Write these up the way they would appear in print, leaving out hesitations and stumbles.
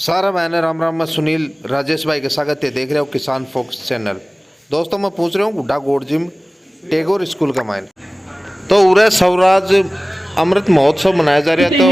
सारा मैंने राम राम, मैं सुनील राजेश भाई के स्वागत है। देख रहे हो किसान फोकस चैनल। दोस्तों मैं पूछ रहा हूँ गुड्डा गोड़ जिम टैगोर स्कूल का माइन तो उरे स्वराज अमृत महोत्सव मनाया जा रहा है, तो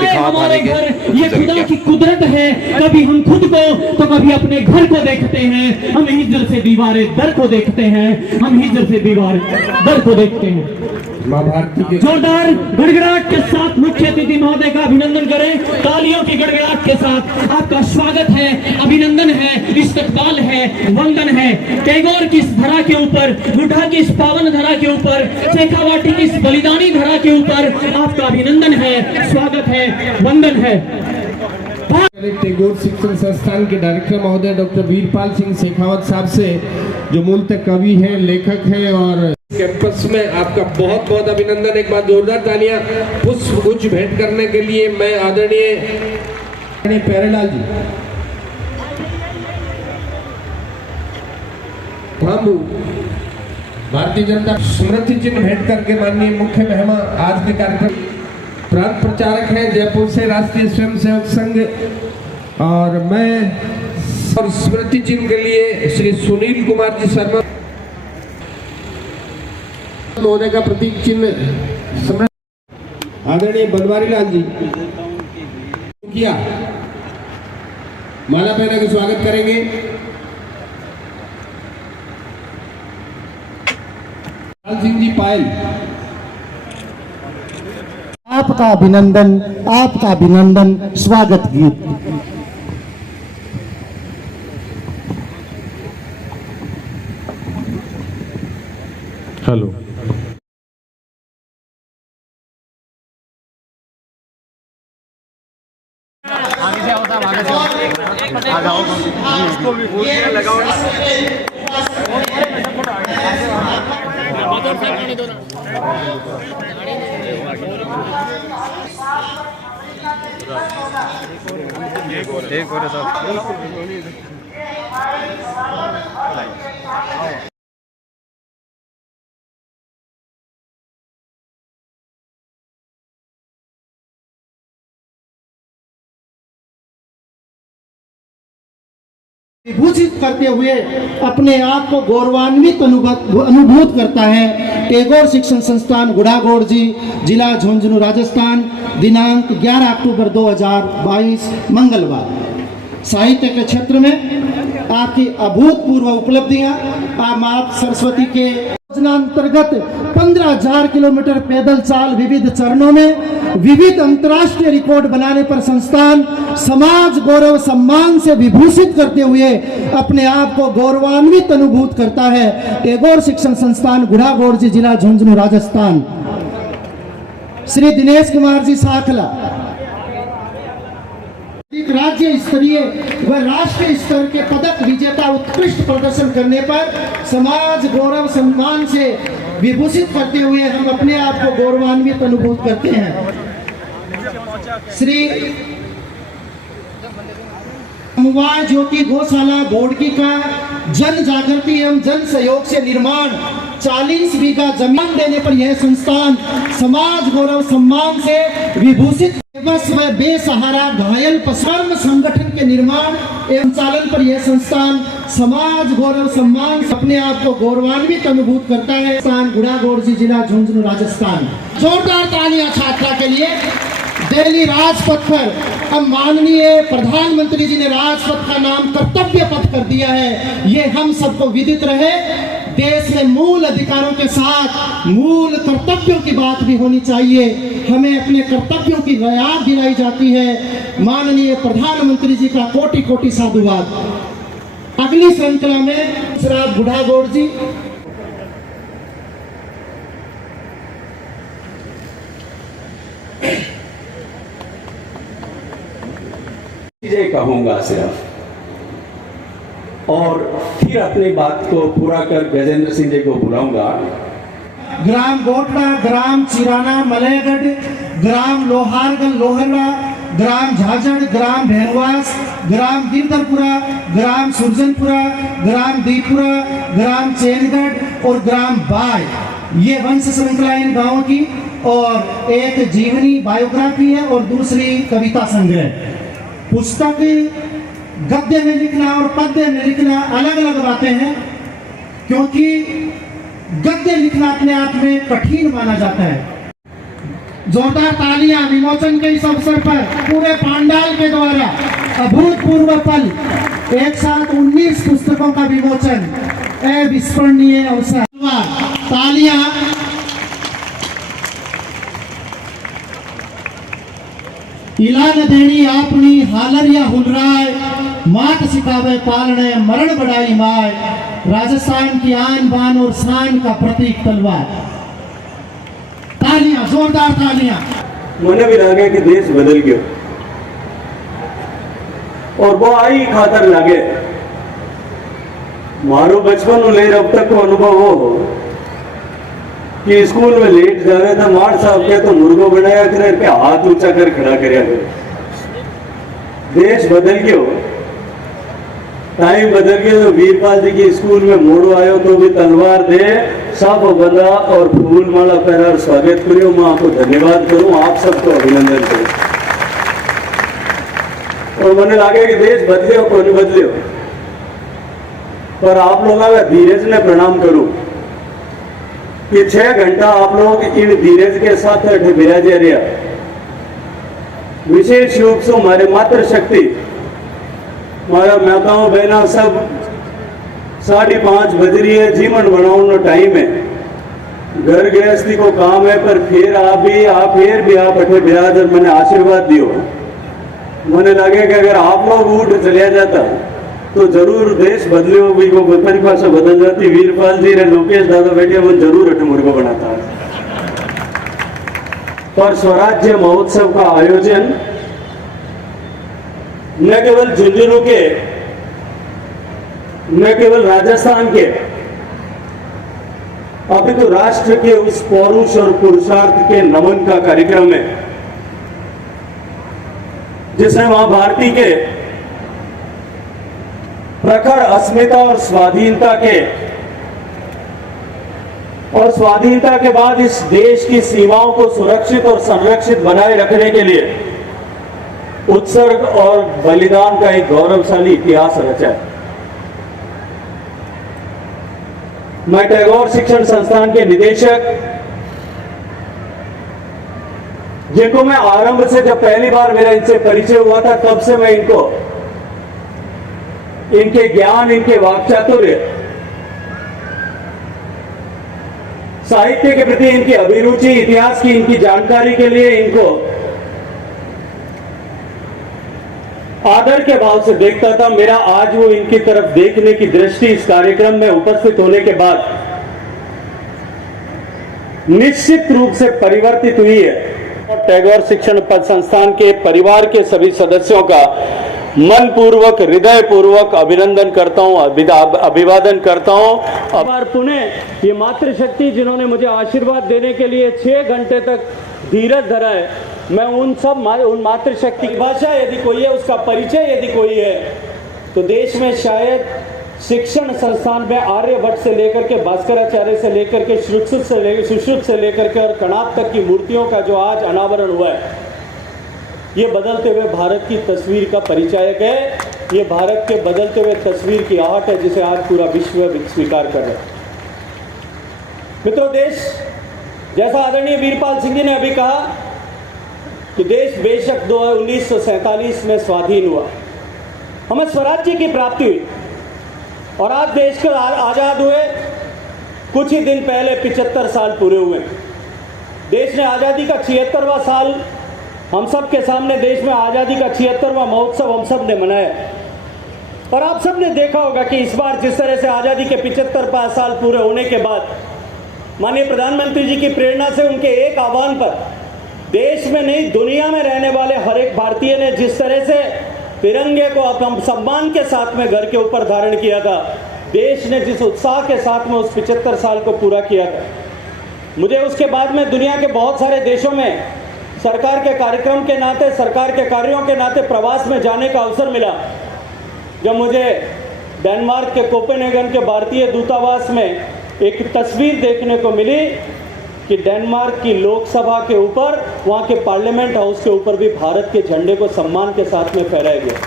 दिखा थाने के ये खुदा की कुदरत है। कभी हम खुद को तो कभी अपने घर को देखते हैं। हम हिजर से दीवारे दर को देखते हैं। हम हिजर से दीवार दर को देखते हैं। जोरदार गड़गड़ाहट के साथ मुख्य अतिथि महोदय का अभिनंदन करें। तालियों की गड़गड़ाहट के साथ आपका स्वागत है, अभिनंदन है, इस्तकबाल है, वंदन है। टैगोर की इस धरा के ऊपर, गुड्डा की इस पावन धरा के ऊपर, शेखावाटी की इस बलिदानी धरा के ऊपर आपका अभिनंदन है, स्वागत है, वंदन है। टैगोर शिक्षण संस्थान के डायरेक्टर महोदय डॉक्टर वीरपाल सिंह शेखावत साहब से, जो मूलतः कवि हैं, लेखक हैं और कैंपस में आपका बहुत बहुत अभिनंदन। एक बार जोरदार तालियां पुष्प गुच्छ भेंट करने के लिए मैं आदरणीय प्यारेलाल जी, हम भारतीय जनता स्मृति चिन्ह भेंट करके माननीय मुख्य मेहमान आज के कार्यक्रम प्रांत प्रचारक हैं जयपुर से राष्ट्रीय स्वयंसेवक संघ, और मैं और स्मृति चिन्ह के लिए श्री सुनील कुमार जी शर्मा महोदय का प्रतीक चिन्ह आदरणीय बनवारी लाल जी किया माला पहना के स्वागत करेंगे। लाल सिंह जी पायल, आपका अभिनंदन, आपका अभिनंदन, स्वागत गीत। हेलो, आ जाओ, इसको भी बोल के लगाओ। एक और विभूषित करते हुए अपने आप को गौरवान्वित अनुभूत करता है। टैगोर शिक्षण संस्थान गुड़ागोड़ जी, जिला झुंझुनू, राजस्थान। दिनांक 11 अक्टूबर 2022 मंगलवार। साहित्य के क्षेत्र में आपकी अभूतपूर्व उपलब्धियां, आप माता सरस्वती के योजना अंतर्गत 15,000 किलोमीटर पैदल चाल विविध चरणों में विविध अंतर्राष्ट्रीय रिकॉर्ड बनाने पर संस्थान समाज गौरव सम्मान से विभूषित करते हुए अपने आप को गौरवान्वित अनुभूत करता है। टैगोर शिक्षण संस्थान गुड़ागोड़ जी, जिला झुंझुनू, राजस्थान। श्री दिनेश कुमार जी साखला राज्य स्तरीय व राष्ट्रीय स्तर के पदक विजेता उत्कृष्ट प्रदर्शन करने पर समाज गौरव सम्मान से विभूषित करते हुए हम अपने आप को गौरवान्वित अनुभूत करते हैं। श्री समवाय ज्योति गौशाला बोर्डकी का जन जागृति एवं जन सहयोग से निर्माण 40 बीघा जमीन देने पर यह संस्थान समाज गौरव सम्मान से विभूषित व बेसहारा घायल पशु संगठन के निर्माण एवं संचालन पर यह संस्थान समाज गौरव सम्मान अपने आप को गौरवान्वित अनुभूत करता है। संस्थान गुड़ागोड़ जी, जिला झुंझुनू, राजस्थान। जोरदार तालियां छात्रा के लिए। दिल्ली राजपथ पर अब माननीय प्रधानमंत्री जी ने राजपथ का नाम कर्तव्य पथ कर दिया है। ये हम सबको विदित रहे। देश में मूल अधिकारों के साथ मूल कर्तव्यों की बात भी होनी चाहिए। हमें अपने कर्तव्यों की याद दिलाई जाती है। माननीय प्रधानमंत्री जी का कोटि कोटि साधुवाद। अगली श्रृंखला में श्री गुड़ागोड़ जी। कहूंगा सिर्फ, और फिर अपनी बात को पूरा कर गजेंद्र सिंह जी को बुलाऊंगा। ग्राम गोटड़ा, ग्राम चिराना मलयगढ़, ग्राम लोहारगढ़ लोहरड़ा, ग्राम झाझड़, ग्राम भैरवास, ग्राम गिरधरपुरा, ग्राम सुरजनपुरा, ग्राम दीपुरा, ग्राम चैनगढ़ और ग्राम बाय। ये वंश श्रृंखला इन गांवों की, और एक जीवनी बायोग्राफी है और दूसरी कविता संग्रह। पुस्तक गद्य में लिखना और पद्य में लिखना अलग अलग बातें हैं, क्योंकि गद्य लिखना अपने आप में कठिन माना जाता है। जोरदार तालियां विमोचन के इस अवसर पर पूरे पांडाल के द्वारा अभूतपूर्व पल, एक साथ 19 पुस्तकों का विमोचन, अविस्मरणीय अवसर। तालियां। इलान देनी आपनी हालर या हुलराय, मात सिखावे पालने मरण बढ़ाई माय, राजस्थान की आन बान और शान का प्रतीक तलवार। तालियां, जोरदार तालियां। મને भी लागे कि देश बदल गयो और वो आई खातर लागे। मारो बचपन ले अब तक को अनुभव हो कि स्कूल में लेट जावे तो मार साहब के तो मुर्गो बनाया करे के हाथ ऊंचा कर खड़ा करया करे। देश बदल गयो, टाइम बदल गया। तो वीरपाल जी की स्कूल में मोड़ो आयो तो भी तलवार दे सब बंदा और फूल माला पहरा स्वागत करियो। मैं आपको धन्यवाद करूं, आप सबको अभिनंदन करूं। और मैंने लगे कि देश बदले को नहीं बदले, पर आप लोगों का धीरज ने प्रणाम करूं कि 6 घंटा आप लोग इन धीरज के साथ विराजे रहा। विशेष रूप से हमारे मातृशक्ति, हमारा माताओं बहना सब 5:30 बज रही है, जीवन बनाने टाइम है, घर गृहस्थी को काम है, पर फिर आप अठे विराज और मैंने आशीर्वाद दियो। मैंने लगे कि अगर आप लोग उठ चलिया जाता तो जरूर देश बदले हो गई, वो परिभाषा बदल जाती। वीरपाल जी ने लोकेश दादा बैठे वो जरूर अठे मुर्गो बनाता। पर स्वराज्य महोत्सव का आयोजन न केवल झुंझुनू के, न केवल राजस्थान के, अभी तो राष्ट्र के उस पौरुष और पुरुषार्थ के नमन का कार्यक्रम है जिसने मां भारती के प्रखर अस्मिता और स्वाधीनता के बाद इस देश की सीमाओं को सुरक्षित और संरक्षित बनाए रखने के लिए उत्सर्ग और बलिदान का एक गौरवशाली इतिहास रचा है। मैं टैगोर शिक्षण संस्थान के निदेशक, जिनको मैं आरंभ से जब पहली बार मेरा इनसे परिचय हुआ था तब से मैं इनके ज्ञान, इनके वाक्चातुर्य, साहित्य के प्रति इनकी अभिरुचि, इतिहास की इनकी जानकारी के लिए इनको आदर के भाव से देखता था। मेरा आज वो इनकी तरफ देखने की दृष्टि इस कार्यक्रम में उपस्थित होने के बाद निश्चित रूप से परिवर्तित हुई है। और टैगोर शिक्षण संस्थान के परिवार के सभी सदस्यों का मन पूर्वक, हृदय पूर्वक अभिनंदन करता हूं, अभिवादन करता हूं। अब पुनः ये मातृशक्ति जिन्होंने मुझे आशीर्वाद देने के लिए 6 घंटे तक धीरज धरा है, मैं उन मातृशक्ति की भाषा यदि कोई है, उसका परिचय यदि कोई है, तो देश में शायद शिक्षण संस्थान में आर्यभट्ट से लेकर के भास्कराचार्य से लेकर के सुश्रुत से लेकर के और कणाद तक की मूर्तियों का जो आज अनावरण हुआ है, ये बदलते हुए भारत की तस्वीर का परिचायक है। ये भारत के बदलते हुए तस्वीर की आहट है जिसे आज पूरा विश्व स्वीकार कर रहा है। मित्रों, देश, जैसा आदरणीय वीरपाल सिंह जी ने अभी कहा कि देश बेशक 1947 में स्वाधीन हुआ, हमें स्वराज्य की प्राप्ति हुई और आज देश को आज़ाद हुए कुछ ही दिन पहले 75 साल पूरे हुए। देश ने आज़ादी का 76वां साल हम सब के सामने, देश में आज़ादी का 76वां महोत्सव हम सब ने मनाया। और आप सब ने देखा होगा कि इस बार जिस तरह से आज़ादी के 75 साल पूरे होने के बाद माननीय प्रधानमंत्री जी की प्रेरणा से उनके एक आह्वान पर देश में नहीं दुनिया में रहने वाले हर एक भारतीय ने जिस तरह से तिरंगे को अपने सम्मान के साथ में घर के ऊपर धारण किया था, देश ने जिस उत्साह के साथ में उस 75 साल को पूरा किया था, मुझे उसके बाद में दुनिया के बहुत सारे देशों में सरकार के कार्यक्रम के नाते, सरकार के कार्यों के नाते प्रवास में जाने का अवसर मिला। जब मुझे डेनमार्क के कोपेनहेगन के भारतीय दूतावास में एक तस्वीर देखने को मिली कि डेनमार्क की लोकसभा के ऊपर, वहाँ के पार्लियामेंट हाउस के ऊपर भी भारत के झंडे को सम्मान के साथ में फहराया गया।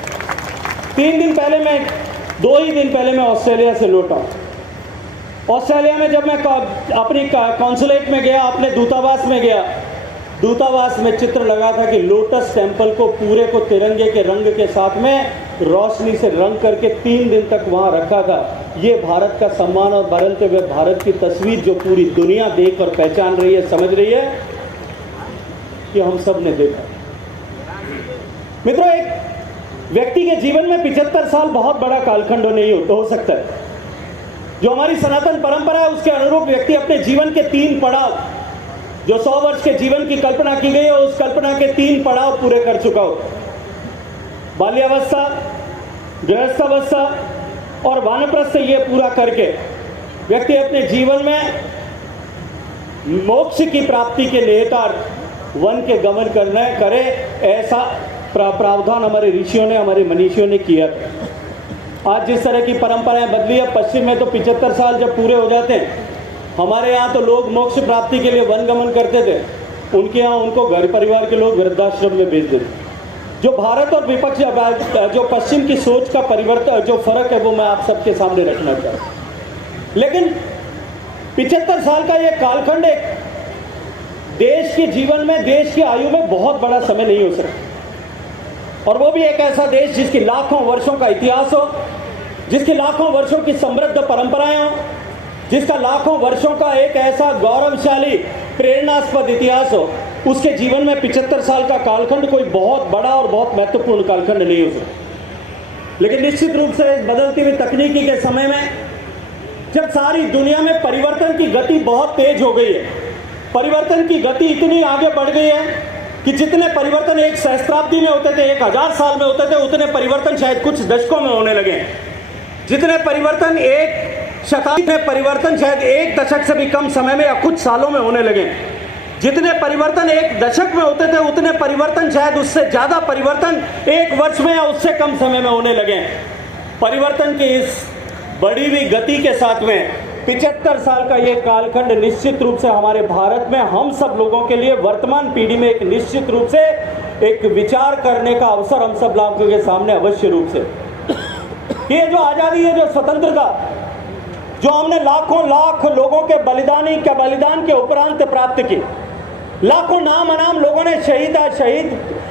2 ही दिन पहले मैं ऑस्ट्रेलिया से लौटा। ऑस्ट्रेलिया में जब मैं अपनी कॉन्सुलेट में गया, अपने दूतावास में गया, दूतावास में चित्र लगा था कि लोटस टेम्पल को पूरे को तिरंगे के रंग के साथ में रोशनी से रंग करके 3 दिन तक वहाँ रखा था। ये भारत का सम्मान और बदलते हुए भारत की तस्वीर जो पूरी दुनिया देख और पहचान रही है, समझ रही है कि हम सब ने देखा। मित्रों, एक व्यक्ति के जीवन में 75 साल बहुत बड़ा कालखंड नहीं हो सकता है। जो हमारी सनातन परंपरा है उसके अनुरूप व्यक्ति अपने जीवन के 3 पड़ाव, जो 100 वर्ष के जीवन की कल्पना की गई है, उस कल्पना के 3 पड़ाव पूरे कर चुका हो। बाल्यावस्था, गृहस्थावस्था और वानप्रस्थ से ये पूरा करके व्यक्ति अपने जीवन में मोक्ष की प्राप्ति के निहितार्थ वन के गमन करे, ऐसा प्रावधान हमारे ऋषियों ने, हमारे मनीषियों ने किया था। आज जिस तरह की परंपराएं बदली है, पश्चिम में तो 75 साल जब पूरे हो जाते हैं, हमारे यहाँ तो लोग मोक्ष प्राप्ति के लिए वन गमन करते थे, उनके यहाँ उनको घर परिवार के लोग वृद्धाश्रम में भेज देते। जो भारत और विपक्ष, जो पश्चिम की सोच का परिवर्तन, जो फर्क है, वो मैं आप सबके सामने रखना चाहता हूँ। लेकिन 75 साल का ये कालखंड एक देश के जीवन में, देश की आयु में बहुत बड़ा समय नहीं हो सकता। और वो भी एक ऐसा देश जिसकी लाखों वर्षों का इतिहास हो, जिसकी लाखों वर्षों की समृद्ध परंपराएं हो, जिसका लाखों वर्षों का एक ऐसा गौरवशाली प्रेरणास्पद इतिहास हो, उसके जीवन में 75 साल का कालखंड कोई बहुत बड़ा और बहुत महत्वपूर्ण कालखंड नहीं हो सकता। लेकिन निश्चित रूप से इस बदलती हुई तकनीकी के समय में, जब सारी दुनिया में परिवर्तन की गति बहुत तेज हो गई है, परिवर्तन की गति इतनी आगे बढ़ गई है कि जितने परिवर्तन एक सहस्त्राब्दी में होते थे, 1000 साल में होते थे, उतने परिवर्तन शायद कुछ दशकों में होने लगे। जितने परिवर्तन एक शताब्दी में, परिवर्तन शायद 1 दशक से भी कम समय में या कुछ सालों में होने लगे। जितने परिवर्तन 1 दशक में होते थे, उतने परिवर्तन शायद उससे ज्यादा परिवर्तन 1 वर्ष में या उससे कम समय में होने लगे। परिवर्तन की इस बढ़ी हुई गति के साथ में 75 साल का ये कालखंड निश्चित रूप से हमारे भारत में हम सब लोगों के लिए, वर्तमान पीढ़ी में एक निश्चित रूप से एक विचार करने का अवसर हम सब लोगों के सामने अवश्य रूप से। ये जो आजादी है, जो स्वतंत्रता, जो हमने लाखों लाख लोगों के बलिदान के उपरांत प्राप्त की, लाखों नाम अनाम लोगों ने शहीद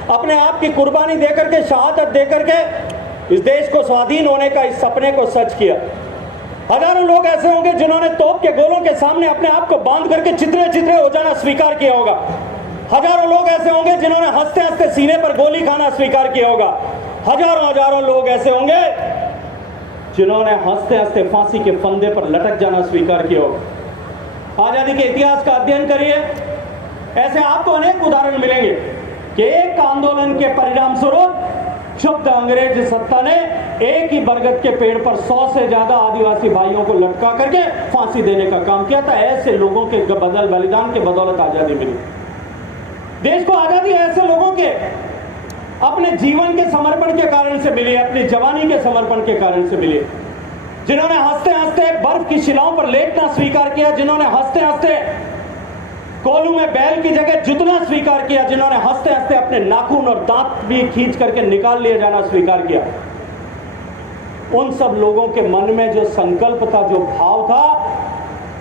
अपने आप की कुर्बानी देकर के, शहादत देकर के इस देश को स्वाधीन होने का इस सपने को सच किया। हजारों लोग ऐसे होंगे जिन्होंने तोप के गोलों के सामने अपने आप को बांध करके चित्रे हो जाना स्वीकार किया होगा। हजारों लोग ऐसे होंगे जिन्होंने हंसते हंसते सीने पर गोली खाना स्वीकार किया होगा। हजारों लोग ऐसे होंगे जिन्होंने हंसते हंसते फांसी के फंदे पर लटक जाना स्वीकार किया होगा। आजादी के इतिहास का अध्ययन करिए, ऐसे आपको अनेक उदाहरण मिलेंगे कि एक आंदोलन के परिणाम स्वरूप क्षुब्ध अंग्रेज सत्ता ने एक ही बरगद के पेड़ पर 100 से ज्यादा आदिवासी भाइयों को लटका करके फांसी देने का काम किया था। ऐसे लोगों के बलिदान के बदौलत आजादी मिली। देश को आजादी ऐसे लोगों के अपने जीवन के समर्पण के कारण से मिली, अपनी जवानी के समर्पण के कारण से मिली, जिन्होंने हंसते हंसते बर्फ की शिलाओं पर लेटना स्वीकार किया, जिन्होंने हंसते हंसते कोलू में बैल की जगह जुतना स्वीकार किया, जिन्होंने हंसते हंसते अपने नाखून और दांत भी खींच करके निकाल लिए जाना स्वीकार किया। उन सब लोगों के मन में जो संकल्प था, जो भाव था,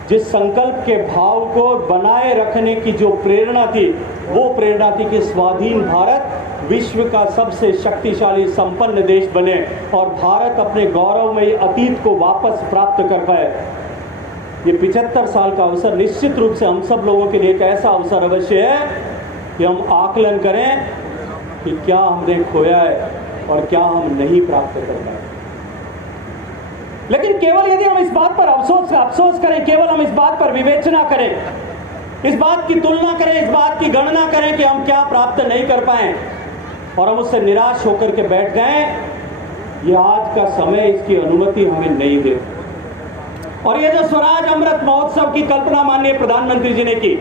जिस संकल्प के भाव को बनाए रखने की जो प्रेरणा थी, वो प्रेरणा थी कि स्वाधीन भारत विश्व का सबसे शक्तिशाली संपन्न देश बने और भारत अपने गौरवमयी अतीत को वापस प्राप्त कर पाए। ये 75 साल का अवसर निश्चित रूप से हम सब लोगों के लिए एक ऐसा अवसर अवश्य है कि हम आकलन करें कि क्या हमने खोया है और क्या हम नहीं प्राप्त कर पाए। लेकिन केवल यदि हम इस बात पर अफसोस करें, केवल हम इस बात पर विवेचना करें, इस बात की तुलना करें, इस बात की गणना करें कि हम क्या प्राप्त नहीं कर पाए और हम उससे निराश होकर के बैठ गए, ये आज का समय इसकी अनुमति हमें नहीं दे। और ये जो स्वराज अमृत महोत्सव की कल्पना माननीय प्रधानमंत्री जी ने की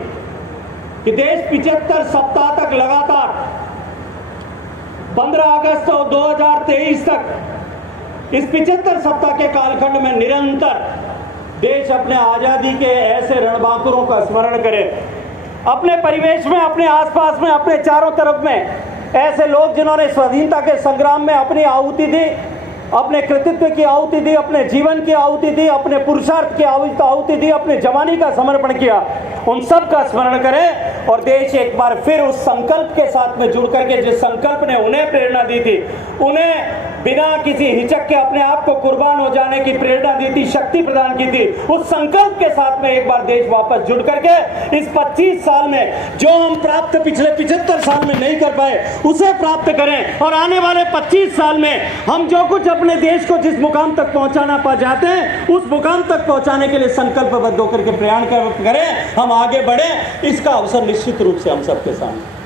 कि देश 75 सप्ताह तक लगातार 15 अगस्त 2023 तक इस 75 सप्ताह के कालखंड में निरंतर देश अपने आजादी के ऐसे रणबांकुरों का स्मरण करे अपने परिवेश में, अपने आसपास में, अपने चारों तरफ में ऐसे लोग जिन्होंने स्वाधीनता के संग्राम में अपनी आहुति दी, अपने कृतित्व की आहुति दी, अपने जीवन की आहुति दी, अपने पुरुषार्थ की आहुति दी, अपने जवानी का समर्पण किया, उन सब का स्मरण करें और देश एक बार फिर उस संकल्प के साथ में जुड़ करके, जिस संकल्प ने उन्हें प्रेरणा दी थी, उन्हें बिना किसी हिचक के अपने आप को कुर्बान हो जाने की प्रेरणा दी थी, शक्ति प्रदान की थी, उस संकल्प के साथ में एक बार देश वापस जुड़ करके इस 25 साल में जो हम प्राप्त पिछले 75 साल में नहीं कर पाए उसे प्राप्त करें और आने वाले 25 साल में हम जो कुछ अपने देश को जिस मुकाम तक पहुंचाना पा जाते हैं उस मुकाम तक पहुंचाने के लिए संकल्पबद्ध होकर के प्रयाण करें, हम आगे बढ़े। इसका अवसर निश्चित रूप से हम सबके सामने।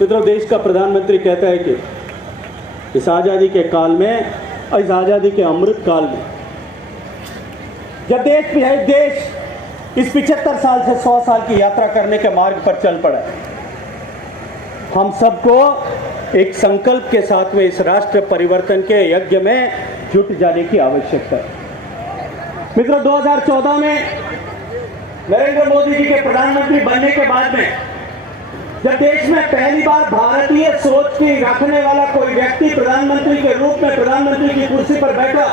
मित्रों, देश का प्रधानमंत्री कहता है कि इस आज़ादी के काल में, इस आज़ादी के अमृत काल में, जब देश इस 75 साल से 100 साल की यात्रा करने के मार्ग पर चल पड़ा, हम सबको एक संकल्प के साथ में इस राष्ट्र परिवर्तन के यज्ञ में जुट जाने की आवश्यकता है। मित्रों, 2014 में नरेंद्र मोदी जी के प्रधानमंत्री बनने के बाद में जब देश में पहली बार भारतीय सोच की रखने वाला कोई व्यक्ति प्रधानमंत्री के रूप में प्रधानमंत्री की कुर्सी पर बैठा,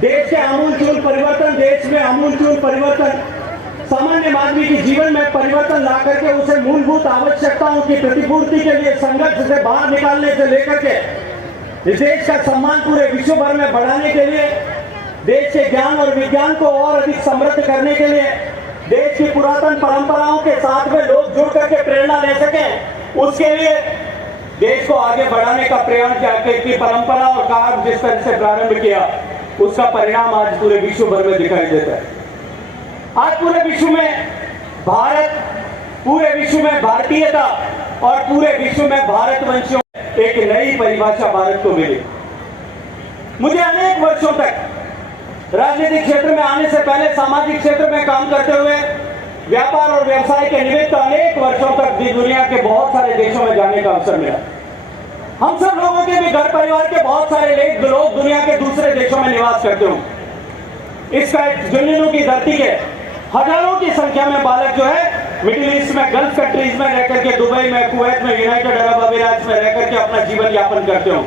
देश के आमूलचूल परिवर्तन, देश में आमूलचूल परिवर्तन, सामान्य आदमी के जीवन में परिवर्तन ला करके उसे मूलभूत आवश्यकताओं की प्रतिपूर्ति के लिए संघर्ष से बाहर निकालने से लेकर के इस देश का सम्मान पूरे विश्व भर में बढ़ाने के लिए, देश के ज्ञान और विज्ञान को और अधिक समृद्ध करने के लिए, देश की पुरातन परंपराओं के साथ में लोग जुड़ करके प्रेरणा ले सकें, उसके लिए देश को आगे बढ़ाने का प्रयास की परंपरा और कार्य जिस तरह से प्रारंभ किया, उसका परिणाम आज पूरे विश्व भर में दिखाई देता है। आज पूरे विश्व में भारत, पूरे विश्व में भारतीयता और पूरे विश्व में भारतवंशियों एक नई परिभाषा भारत को मिली। मुझे अनेक वर्षों तक राजनीतिक क्षेत्र में आने से पहले सामाजिक क्षेत्र में काम करते हुए, व्यापार और व्यवसाय के निमित्त अनेक वर्षों तक दुनिया के बहुत सारे देशों में जाने का अवसर मिला। हम सब लोगों के भी घर परिवार के बहुत सारे लोग दुनिया के दूसरे देशों में निवास करते हो। इसका जुनून की धरती के हजारों की संख्या में बालक जो है मिडिल ईस्ट में, गल्फ कंट्रीज में रहकर के, दुबई में, कुवैत में, यूनाइटेड अरब अमीरात में रहकर के अपना जीवन यापन करते हो।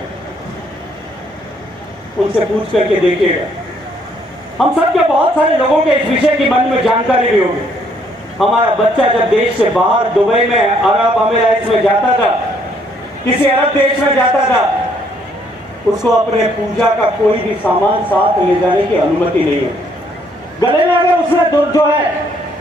उनसे पूछ करके देखिएगा, हम सब के बहुत सारे लोगों के इस विषय की मन में जानकारी भी होगी। हमारा बच्चा जब देश से बाहर दुबई में, अरब अमीरात में जाता था, किसी अरब देश में जाता था, उसको अपने पूजा का कोई भी सामान साथ ले जाने की अनुमति नहीं है। गले में अगर उसने जो है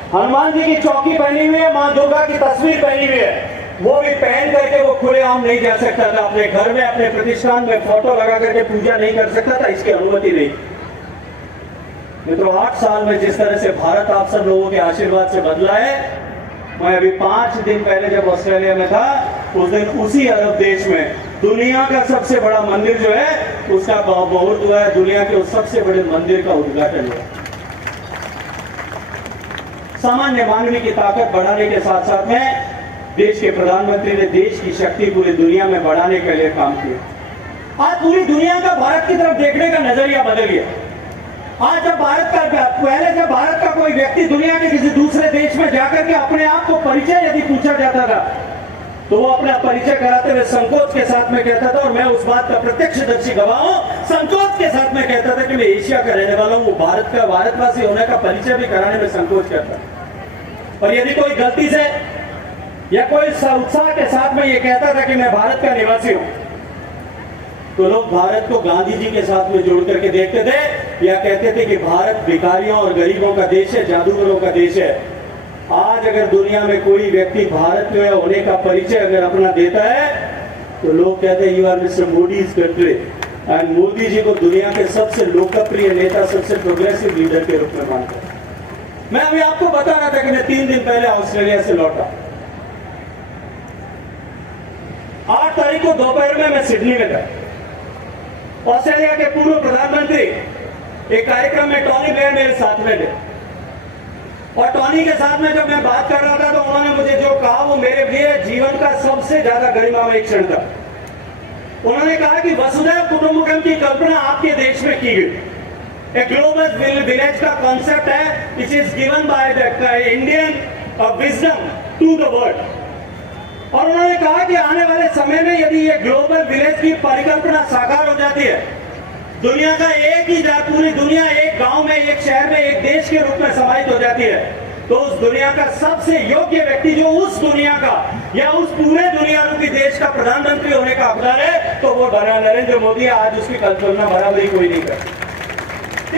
हनुमान जी की चौकी पहनी हुई है, मां दुर्गा की तस्वीर पहनी हुई है, वो भी पहन करके वो खुलेआम नहीं जा सकता था। अपने घर में, अपने प्रतिष्ठान में फोटो लगा करके पूजा नहीं कर सकता था, इसकी अनुमति नहीं। मित्रों, 8 साल में जिस तरह से भारत आप सब लोगों के आशीर्वाद से बदला है, मैं अभी 5 दिन पहले जब ऑस्ट्रेलिया में था, उस दिन उसी अरब देश में दुनिया का सबसे बड़ा मंदिर जो है उसका मुहूर्त हुआ है, दुनिया के उस सबसे बड़े मंदिर का उद्घाटन हुआ। सामान्य मानवीय की ताकत बढ़ाने के साथ साथ में देश के प्रधानमंत्री ने देश की शक्ति पूरी दुनिया में बढ़ाने के लिए काम किया। आज पूरी दुनिया का भारत की तरफ देखने का नजरिया बदल गया। आज जब पहले जब भारत का कोई व्यक्ति दुनिया के किसी दूसरे देश में जाकर के अपने आप को परिचय यदि पूछा जाता था, तो वो अपना परिचय कराते हुए संकोच के साथ में कहता था, और मैं उस बात का प्रत्यक्षदर्शी गवाह हूं, संकोच के साथ में कहता था कि मैं एशिया का रहने वाला हूं। वो भारत का, भारतवासी होने का परिचय भी कराने में संकोच करता। और यदि कोई गलती से या कोई उत्साह के साथ में ये कहता था कि मैं भारत का निवासी हूं, तो लोग भारत को गांधी जी के साथ में जोड़ करके देखते थे या कहते थे कि भारत भिखारियों और गरीबों का देश है, जादूगरों का देश है। आज अगर दुनिया में कोई व्यक्ति भारत में होने का परिचय अगर अपना देता है, तो लोग कहते हैं you are mister Modi's country. And Modi ji को दुनिया के सबसे लोकप्रिय नेता, सबसे प्रोग्रेसिव लीडर के रूप में मानता है। मैं अभी आपको बता रहा था कि मैं 3 दिन पहले ऑस्ट्रेलिया से लौटा। 8 तारीख को दोपहर में मैं सिडनी में था। ऑस्ट्रेलिया के पूर्व प्रधानमंत्री एक कार्यक्रम में टोनी ब्लेयर मेरे साथ में थे, और टोनी के साथ में जब मैं बात कर रहा था तो उन्होंने मुझे जो कहा वो मेरे लिए जीवन का सबसे ज्यादा गरिमामय क्षण था। उन्होंने कहा कि वसुधैव कुटुंबकम की कल्पना आपके देश में की गई, A global village का concept है, which is given by the Indian wisdom to the world. और उन्होंने कहा कि आने वाले समय में यदि ये ग्लोबल विलेज की परिकल्पना साकार हो जाती है, दुनिया का एक ही पूरी दुनिया एक गांव में, एक शहर में, एक देश के रूप में समाहित हो जाती है, तो उस दुनिया का सबसे योग्य व्यक्ति जो उस दुनिया का या उस पूरे दुनिया रूपी देश का प्रधानमंत्री होने का हकदार है, तो वो बना नरेंद्र मोदी। आज उसकी कल्पना बराबरी कोई नहीं कर।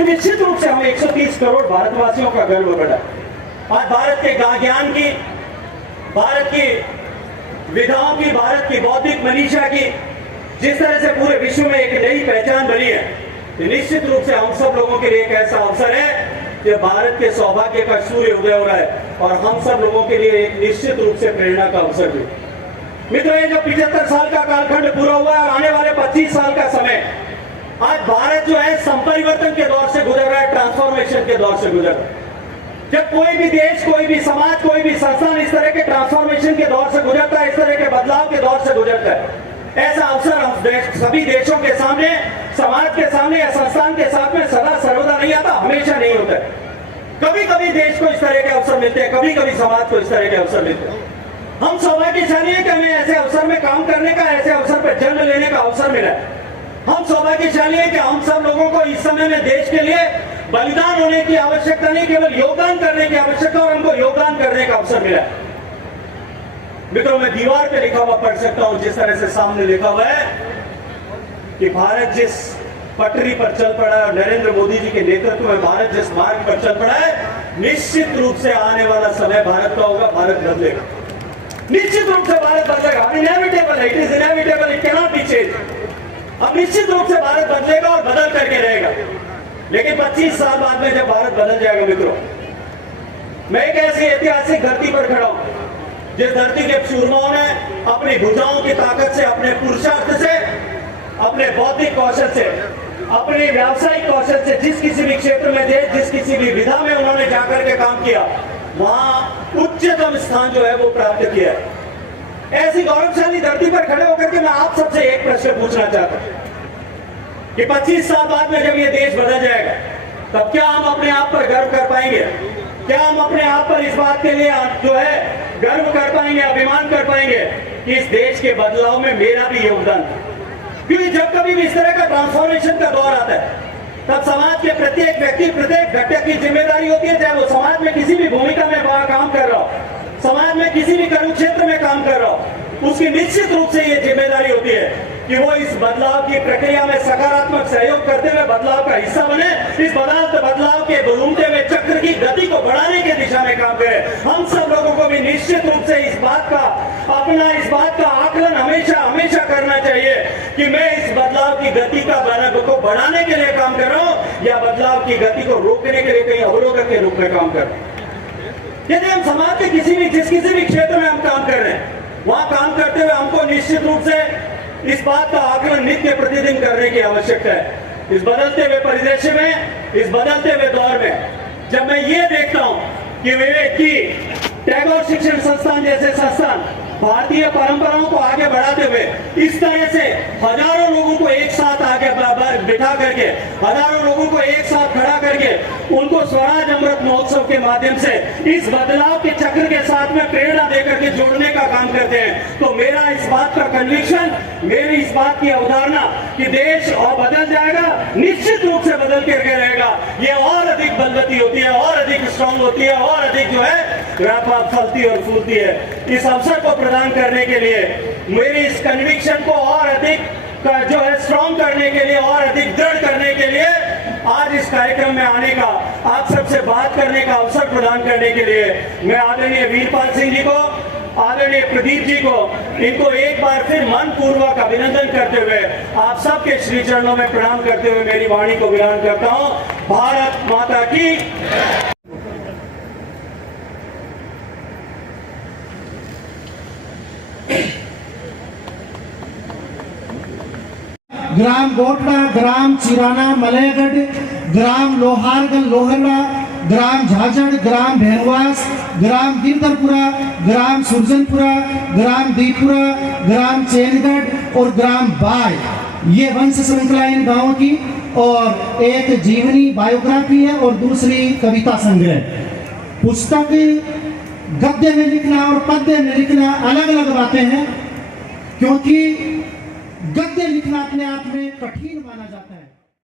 निश्चित रूप से हमें 130 करोड़ भारतवासियों का गर्व बढ़ा। आज भारत के ज्ञान की, भारत की विधाओं की, भारत की बौद्धिक मनीषा की जिस तरह से पूरे विश्व में एक नई पहचान बनी है, तो निश्चित रूप से हम सब लोगों के लिए एक ऐसा अवसर है कि भारत के सौभाग्य का सूर्य उदय हो रहा है और हम सब लोगों के लिए एक निश्चित रूप से प्रेरणा का अवसर भी। मित्रों, ये जो 75 साल का कालखंड पूरा हुआ है और आने वाले 25 साल का समय, आज भारत जो है संपरिवर्तन के दौर से गुजर रहा है, ट्रांसफॉर्मेशन के दौर से गुजर रहा है। जब कोई भी देश, कोई भी समाज, कोई भी संस्थान इस तरह के ट्रांसफॉर्मेशन के दौर से गुजरता है, इस तरह के बदलाव के दौर से गुजरता है, ऐसा अवसर हम सभी देशों के सामने, समाज के सामने या संस्थान के साथ में सदा सर्वदा नहीं आता, हमेशा नहीं होता है। कभी कभी देश को इस तरह के अवसर मिलते हैं, कभी कभी समाज को इस तरह के अवसर मिलते हैं। हम सौभाग्यशाली हैं कि हमें ऐसे अवसर में काम करने का, ऐसे अवसर पर जन्म लेने का अवसर मिला है। हम सौभाग्यशाली हैं कि हम सब लोगों को इस समय में देश के लिए बलिदान होने की आवश्यकता नहीं, केवल योगदान करने की आवश्यकता, और हमको योगदान करने का अवसर मिला है। मित्रों, मैं दीवार पे लिखा हुआ पढ़ सकता हूं, जिस तरह से सामने लिखा हुआ है कि भारत जिस पटरी पर चल पड़ा है और नरेंद्र मोदी जी के नेतृत्व में भारत जिस मार्ग पर चल पड़ा है, निश्चित रूप से आने वाला समय भारत का होगा, भारत बदलेगा, निश्चित रूप से भारत बदलेगा। इनएविटेबल है, it is inevitable, it cannot be change. अब निश्चित रूप से भारत बदलेगा और बदल करके रहेगा। लेकिन 25 साल बाद में जब भारत बदल जाएगा, मित्रों, मैं एक ऐसी ऐतिहासिक धरती पर खड़ा हूं जिस धरती के सूरमाओं ने अपनी भुजाओं की ताकत से, अपने पुरुषार्थ से, अपने बौद्धिक कौशल से, अपने व्यावसायिक कौशल से जिस किसी भी क्षेत्र में थे, जिस किसी भी विधा में उन्होंने जाकर के काम किया, वहां उच्चतम स्थान जो है वो प्राप्त किया है। ऐसी गौरवशाली धरती पर खड़े होकर के मैं आप सबसे एक प्रश्न पूछना चाहता हूं कि 25 साल बाद में जब ये देश बदल जाएगा, तब क्या हम अपने आप पर गर्व कर पाएंगे? क्या हम अपने आप पर इस बात के लिए जो है गर्व कर पाएंगे, अभिमान कर पाएंगे कि इस देश के बदलाव में मेरा भी योगदान? क्योंकि जब कभी भी इस तरह का ट्रांसफॉर्मेशन का दौर आता है, तब समाज के प्रत्येक व्यक्ति, प्रत्येक घटक की जिम्मेदारी होती है, चाहे वो समाज में किसी भी भूमिका में काम कर रहा हो, समाज में किसी भी कर्म क्षेत्र में काम कर रहा हो, उसकी निश्चित रूप से ये जिम्मेदारी होती है कि वो इस बदलाव की प्रक्रिया में सकारात्मक सहयोग करते हुए बदलाव का हिस्सा बने, इस बदलाव के घूमते हुए चक्र की गति को बढ़ाने की दिशा में काम करे। हम सब लोगों को भी निश्चित रूप से इस बात का आकलन हमेशा हमेशा करना चाहिए कि मैं इस बदलाव की गति को बढ़ाने के लिए काम कर रहा हूं या बदलाव की गति को रोकने के लिए कहीं अवरोधक के रूप में काम कर रहा हूं। यदि हम समाज के किसी भी क्षेत्र में हम काम कर रहे हैं, वहां काम करते हुए हमको निश्चित रूप से इस बात का आकलन नित्य प्रतिदिन करने की आवश्यकता है। इस बदलते हुए परिदृश्य में, इस बदलते हुए दौर में, जब मैं ये देखता हूं कि विवेक की टैगोर शिक्षण संस्थान जैसे संस्थान भारतीय परंपराओं को आगे बढ़ाते हुए इस तरह से हजारों लोगों को एक साथ आगे बिठा करके, हजारों लोगों को एक साथ खड़ा करके उनको स्वराज अमृत महोत्सव के माध्यम से इस बदलाव के चक्र के साथ में प्रेरणा देकर के जोड़ने का काम करते हैं, तो मेरा इस बात का कन्विक्शन, मेरी इस बात की अवधारणा कि देश और बदल जाएगा, निश्चित रूप से बदल करके रहेगा, ये और अधिक बलवती होती है, और अधिक स्ट्रांग होती है, और अधिक जो है फलती और फूलती है। इस अवसर को प्रदान करने के लिए, मेरी इस कन्विक्शन को और अधिक जो है स्ट्रॉन्ग करने के लिए, और अधिक दृढ़ करने के लिए आज इस कार्यक्रम में आने का, आप सबसे बात करने का अवसर प्रदान करने के लिए मैं आदरणीय वीरपाल सिंह जी को, आदरणीय प्रदीप जी को, इनको एक बार फिर मन पूर्वक अभिनंदन करते हुए आप सबके श्री चरणों में प्रणाम करते हुए मेरी वाणी को विराम करता हूं। भारत माता की। ग्राम गोटड़ा, ग्राम चिराना मलयगढ़, ग्राम लोहारगढ़ लोहरड़ा, ग्राम झाझड़, ग्राम भैरवास, ग्राम गिरधरपुरा, ग्राम सुरजनपुरा, ग्राम दीपुरा, ग्राम चैनगढ़ और ग्राम बाय, ये वंश श्रृंखला इन गांवों की। और एक जीवनी बायोग्राफी है और दूसरी कविता संग्रह। पुस्तक गद्य में लिखना और पद्य में लिखना अलग अलग बातें हैं, क्योंकि गद्य लिखना अपने आप में कठिन माना जाता है।